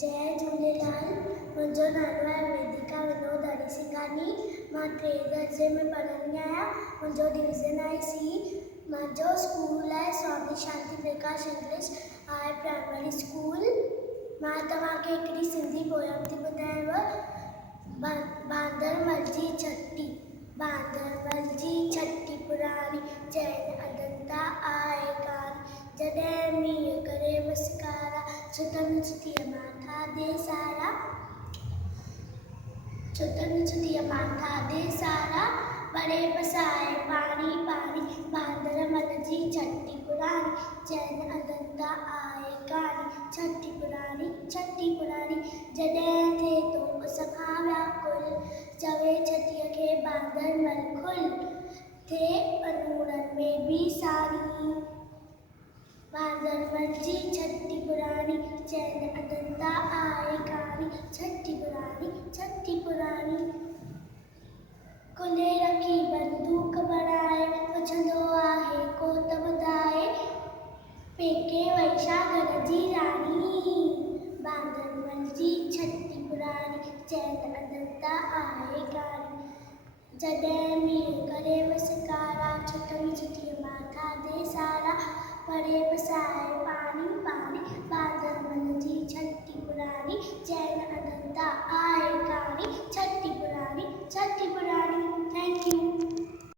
जय झूलेलाल। मुंहिंजो नालो आहे वेदिका विनोद हरिसिंघानी। मां 3 दर्जे में पढ़ंदी आहियां। मुंहिंजो डिवीज़न आहे सी। मुंहिंजो स्कूल आहे Swami Shanti Prakash English high primary school. मां तव्हांखे हिकिड़ी सिंधी पोयम थी ॿुधायांव। बांदरमल जी छटी, बांदरमल जी छटी पुराणी, चैन अदंता आहे कान। जॾहिं मींहुं करे मुस्कारा, छुटनि छुटीअ माथा दे सारा, छुटनि छुटीअ माथा दे सारा। बड़े बसाए पानी पानी, बांदरमल जी छटी पुराणी, चैन अदंता आहे कान। छटी पुराणी, जॾहिं थिए तो उस खां व्याकुल, चवे छटीअ खे बांदरमल खुल। थिए अनूड़नि में बि सारी, बांदरमल जी छटी पुराणी, चैन अदंता आहे कान। छटी पुराणी, कुल्हे रखी बंदूक बणाए, पुछंदो आहे को त ॿुधाए, पेके वई छा घर जी राणी। बांदरमल जी छटी पुराणी, चैन अदंता आहे कान। जॾहिं मींहुं करे मुस्कारा, छुटनि छुटीअ माथा दे सारा। बड़े बसाए